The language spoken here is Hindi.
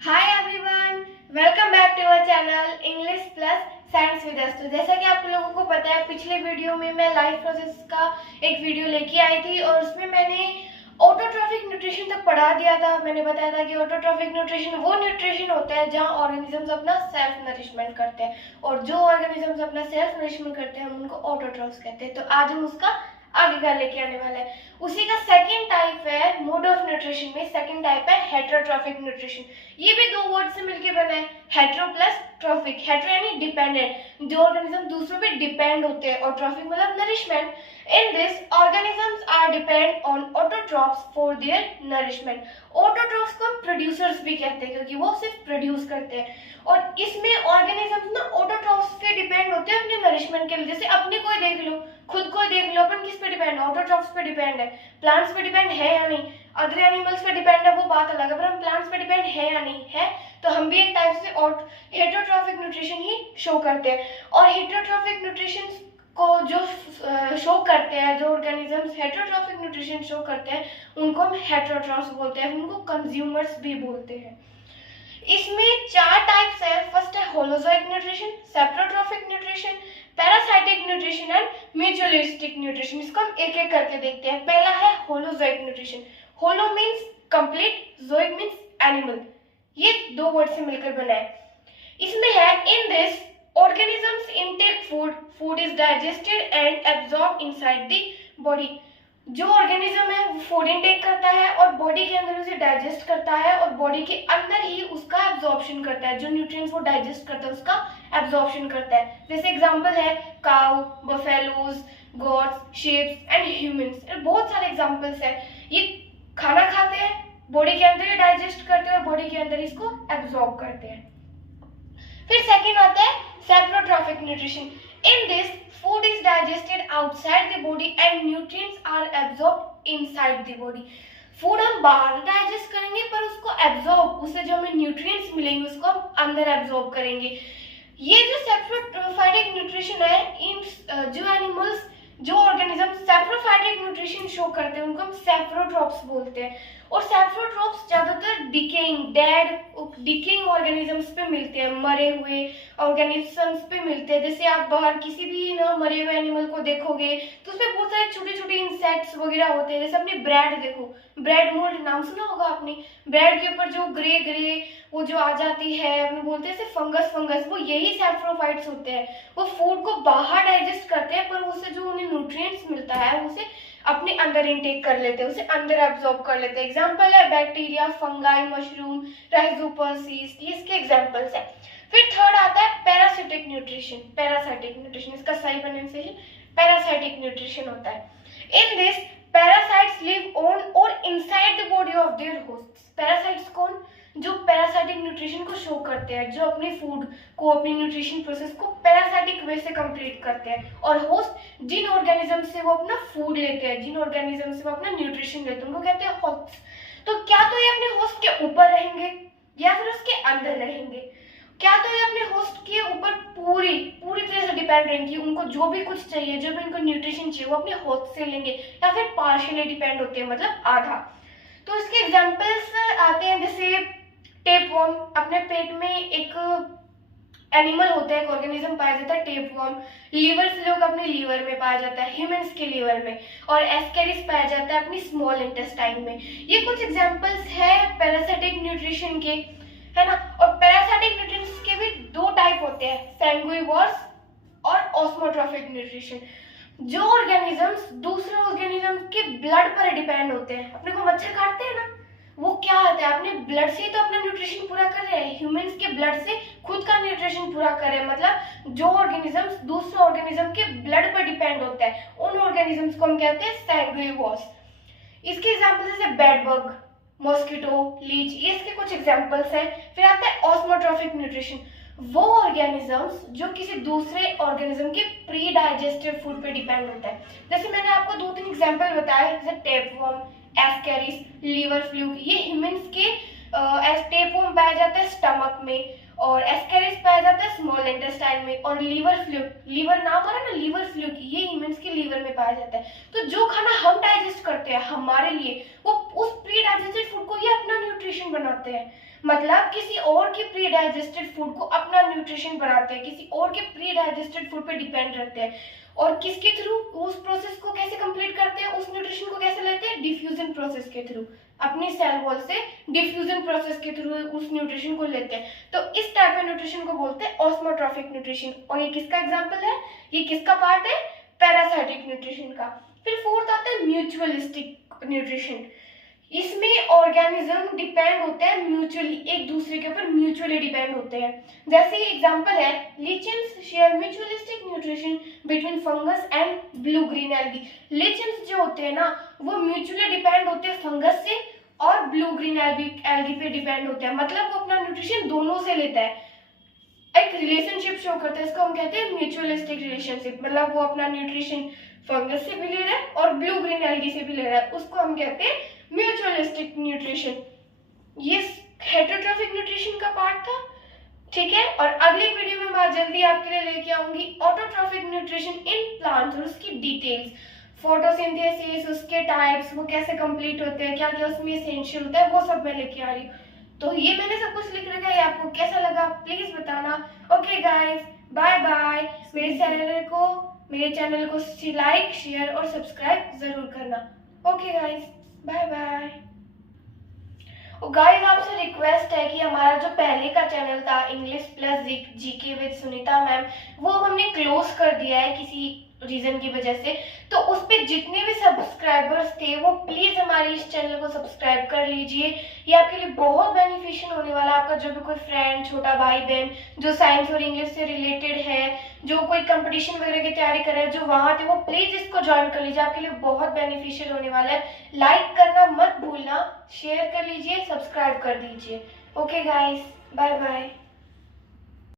Hi everyone, welcome back to our channel English plus science with us. तो जैसा कि आप लोगों को पता है, पिछले वीडियो में मैं लाइफ प्रोसेस का एक वीडियो लेके आई थी और उसमें मैंने ऑटोट्रॉफिक न्यूट्रिशन तक पढ़ा दिया था। मैंने बताया था कि ऑटोट्रॉफिक न्यूट्रिशन वो न्यूट्रिशन होता है जहां ऑर्गेनिजम्स अपना सेल्फ नरिशमेंट करते हैं, और जो ऑर्गेनिजम्स अपना सेल्फ नरिशमेंट करते हैं हम उनको ऑटोट्रॉफ्स कहते हैं। तो आज हम उसका आगे का लेके आने वाला है। उसी का सेकेंड टाइप है मोड ऑफ न्यूट्रिशन में, सेकेंड टाइप है हेटेरोट्रॉफिक न्यूट्रिशन। ये भी दो वर्ड से मिलकर बना है, हेटेरो प्लस ट्रॉफिक। हेटेरो यानी डिपेंडेंट, जो ऑर्गेनिज्म दूसरों पे डिपेंड होते हैं, और ट्रॉफिक मतलब nourishment. In this organisms are depend on autotrophs for their nourishment. Autotrophs को हम प्रोड्यूसर्स भी कहते हैं क्योंकि वो सिर्फ प्रोड्यूस करते हैं, और इसमें ऑर्गेनिजम्स ना ऑटोट्रॉफ्स पे डिपेंड होते हैं अपने नरिशमेंट के लिए। जैसे अपने को ही देख लो, खुद को ही देख लो, अपन किस पे डिपेंड है? ऑटोट्रॉफ्स पे डिपेंड है। प्लांट्स पे डिपेंड है या नहीं? अदर एनिमल्स पे डिपेंड है, वो बात अलग है, पर हम प्लांट्स पे डिपेंड है या नहीं है? तो हम भी एक टाइप से हेटेरोट्रॉफिक न्यूट्रिशन ही शो करते हैं। और हेटेरोट्रॉफिक न्यूट्रिशन को जो शो करते हैं, जो ऑर्गेनिजम्स हेटेरोट्रॉफिक न्यूट्रिशन शो करते हैं, उनको हम हेटेरोट्रॉफ्स बोलते हैं, उनको कंज्यूमर्स भी बोलते हैं। इसमें चार टाइप्स है। फर्स्ट है holozoic nutrition, saprotrophic nutrition, parasitic nutrition and mutualistic nutrition. इसको हम एक एक करके देखते हैं। पहला है होलोजोइक न्यूट्रिशन। होलो मीन्स कंप्लीट, जोइक मीन्स एनिमल। ये दो वर्ड से मिलकर बना है। इसमें है in this organisms intake food is digested and absorbed inside the body। जो ऑर्गेनिज्म है वो फूड इनटेक करता है और बॉडी के अंदर उसे डाइजेस्ट करता है, और बॉडी के अंदर ही उसका एब्जॉर्प्शन करता है। जो न्यूट्रिएंट्स वो डाइजेस्ट करता है उसका एब्जॉर्प्शन करता है। जैसे एग्जांपल है cow, buffaloes, gots, sheeps and humans. बहुत सारे एग्जांपल्स हैं। ये खाना खाते हैं, बॉडी के अंदर ही डाइजेस्ट करते हैं और बॉडी के अंदर इसको एब्जॉर्ब करते हैं। फिर सेकंड आता है saprotrophic nutrition. In this food is digested outside the body and nutrients are absorbed inside the body. Food हम बाहर डाइजेस्ट करेंगे, पर उसको एब्जॉर्ब, उससे जो हमें न्यूट्रिएंट्स मिलेंगे उसको हम अंदर एब्जॉर्ब करेंगे। ये जो सेप्रोफाइटिक न्यूट्रिशन है, इन जो एनिमल्स, जो ऑर्गेनिज्म सेप्रोफाइटिक न्यूट्रिशन शो करते हैं उनको हम सेप्रोट्रॉप्स बोलते हैं। और सेप्रोट्रॉप्स ज्यादातर डिकेइंग ऑर्गेनिजम्स पे मिलते हैं, मरे हुए ऑर्गेनिजम्स पे मिलते हैं। जैसे आप बाहर किसी भी ना मरे हुए एनिमल को देखोगे तो उसमें बहुत सारे छोटे छोटे इंसेक्ट्स वगैरह होते हैं। जैसे अपनी ब्रेड देखो, ब्रेड मोल्ड नाम सुना होगा आपने। ब्रेड के ऊपर जो ग्रे ग्रे वो जो आ जाती है, अपने बोलते हैं फंगस फंगस, वो यही सेप्रोफाइट्स होते हैं। वो फूड को बाहर डाइजेस्ट करते हैं, पर उससे जो उन्हें न्यूट्रिएंट्स मिलता है उसे अपने अंदर इनटेक कर लेते हैं, उसे अंदर एब्जॉर्ब कर लेते हैं। एग्जांपल है bacteria, fungi, mushroom, Rhizopus, yeast, ये इसके एग्जांपल्स हैं। फिर थर्ड आता है पैरासिटिक न्यूट्रिशन। पैरासाइटिक न्यूट्रिशन, इसका सही प्रोनाउंसिएशन पैरासाइटिक न्यूट्रिशन होता है। In this parasites live on और inside the body of their hosts. Parasites कौन? जो पैरासाइटिक न्यूट्रिशन को शो करते हैं, जो अपने फूड को, अपनी न्यूट्रिशन प्रोसेस को पैरासाइटिक वे से कंप्लीट करते हैं। और होस्ट जिन ऑर्गेनिज्म से वो अपना फूड लेते हैं, जिन ऑर्गेनिज्म से वो अपना न्यूट्रिशन लेते हैं, उनको कहते हैं होस्ट। तो क्या तो ये अपने होस्ट के ऊपर रहेंगे या फिर उसके अंदर रहेंगे? क्या तो ये अपने होस्ट के ऊपर पूरी पूरी तरह से डिपेंड रहेंगे, उनको जो भी कुछ चाहिए, जो भी उनको न्यूट्रिशन चाहिए वो अपने होस्ट से लेंगे, या फिर पार्शियली डिपेंड होते हैं, मतलब आधा। तो इसके एग्जांपल्स आते हैं, जैसे टेपवर्म। अपने पेट में एक एनिमल होता है, एक ऑर्गेनिज्म पाया जाता है टेपवर्म। लीवर फ्लूक अपने लीवर में पाया जाता है, ह्यूमंस के लीवर में। और एस्केरिस पाया जाता है अपनी स्मॉल इंटेस्टाइन में। ये कुछ एग्जांपल्स है पैरासाइटिक न्यूट्रिशन के, है ना। और पैरासाइटिक न्यूट्रिशन के भी दो टाइप होते हैं, सैंगुइवोर्स और ऑस्मोट्रॉफिक न्यूट्रिशन। जो ऑर्गेनिजम्स दूसरे ऑर्गेनिज्म के ब्लड पर डिपेंड होते हैं। अपने को मच्छर काटते हैं ना, वो क्या होता है, अपने ब्लड से तो अपना न्यूट्रिशन पूरा कर रहे हैं, ह्यूमंस के ब्लड से खुद का न्यूट्रिशन पूरा कर रहे हैं। मतलब जो ऑर्गेनिजम्स दूसरे ऑर्गेनिज्म के ब्लड पर डिपेंड होता है, उन ऑर्गेनिजम्स को हम कहते हैं सैंगुइवोर्स। इसके एग्जांपल जैसे बेडबग, मॉस्किटो, लीच, ये इसके कुछ एग्जांपल्स हैं। फिर आता है ऑस्मोट्रॉफिक न्यूट्रिशन। वो ऑर्गेनिजम्स जो किसी दूसरे ऑर्गेनिज्म के प्री डाइजेस्टेड फूड पे डिपेंड होता है। जैसे मैंने आपको दो तीन एग्जांपल बताए, जैसे टेपवर्म, एस्केरिस, लीवर फ्लूक। ये ह्यूमंस के टेपवर्म पाया जाता है स्टमक में, और एस्केरिस पाया जाता है स्मॉल इंटेस्टाइन में। और लीवर फ्लूक, लीवर नाम आ रहा है ना, लीवर फ्लूक, ये ह्यूमंस के लीवर में पाया जाता है। तो जो खाना हम डाइजेस्ट करते हैं हमारे लिए, वो उस प्री डाइजेस्टेड फूड को ये अपना न्यूट्रिशन बनाते हैं। मतलब किसी और के प्री डाइजेस्टेड फूड को अपना न्यूट्रिशन बनाते हैं, किसी और के प्री डाइजेस्टेड फूड पे डिपेंड रहते हैं। और किसके थ्रू उस प्रोसेस को कैसे कंप्लीट करते हैं, उस न्यूट्रिशन को कैसे लेते हैं, डिफ्यूजन प्रोसेस के थ्रू, अपनी सेल वॉल से डिफ्यूजन प्रोसेस के थ्रू उस न्यूट्रिशन को लेते हैं। तो इस टाइप के न्यूट्रिशन को बोलते हैं ऑस्मोट्रॉफिक न्यूट्रिशन। और ये किसका एग्जांपल है, ये किसका पार्ट है, पैरासाइटिक न्यूट्रिशन का। फिर फोर्थ आता है म्यूचुअलिस्टिक न्यूट्रिशन। इसमें ऑर्गेनिज्म डिपेंड होते हैं म्यूचुअली, एक दूसरे के ऊपर म्यूचुअली डिपेंड होते हैं। जैसे एग्जांपल है, lichens share mutualistic nutrition between fungus and blue green algae. Lichens जो होते हैं ना, वो म्यूचुअली डिपेंड होते हैं फंगस से और ब्लू ग्रीन एल्गी पे डिपेंड होते हैं। मतलब वो अपना न्यूट्रिशन दोनों से लेता है, एक रिलेशनशिप शो करता है। इसको हम कहते हैं म्यूचुअलिस्टिक रिलेशनशिप। मतलब वो अपना न्यूट्रिशन फंगस से भी ले रहा है और ब्लू ग्रीन एल्गी से भी ले रहा है, उसको हम कहते हैं म्यूचुअलिस्टिक न्यूट्रिशन। ये हेटेरोट्रॉफिक न्यूट्रिशन का पार्ट था, ठीक है। और अगली वीडियो में मैं जल्दी आपके लिए लेके आऊंगी ऑटोट्रॉफिक न्यूट्रिशन इन प्लांट्स और उसकी डिटेल्स, फोटोसिंथेसिस, उसके टाइप्स, वो कैसे कंप्लीट होते हैं, क्या क्या उसमें एसेंशियल होता है, वो सब मैं लेके आ रही हूँ। तो ये मैंने सब कुछ लिख रखा है, आपको कैसा लगा प्लीज बताना। Okay guys, bye bye. मेरे चैनल को लाइक, शेयर और सब्सक्राइब जरूर करना। Okay guys, bye bye. और गाइस आपसे रिक्वेस्ट है कि हमारा जो पहले का चैनल था English plus GK with Sunita ma'am, वो हमने क्लोज कर दिया है किसी रीजन की वजह से। तो उस पे जितने भी सब्सक्राइबर्स थे वो प्लीज हमारे इस चैनल को सब्सक्राइब कर लीजिए। ये आपके लिए बहुत बेनिफिशियल होने वाला है। आपका जो भी कोई फ्रेंड, छोटा भाई बहन जो साइंस और इंग्लिश से रिलेटेड है, जो कोई कंपटीशन वगैरह की तैयारी कर रहे हैं, जो वहां थे, वो प्लीज इसको ज्वाइन कर लीजिए। आपके लिए बहुत बेनिफिशियल होने वाला है। लाइक करना मत भूलना, शेयर कर लीजिए, सब्सक्राइब कर दीजिए। Okay guys, bye bye.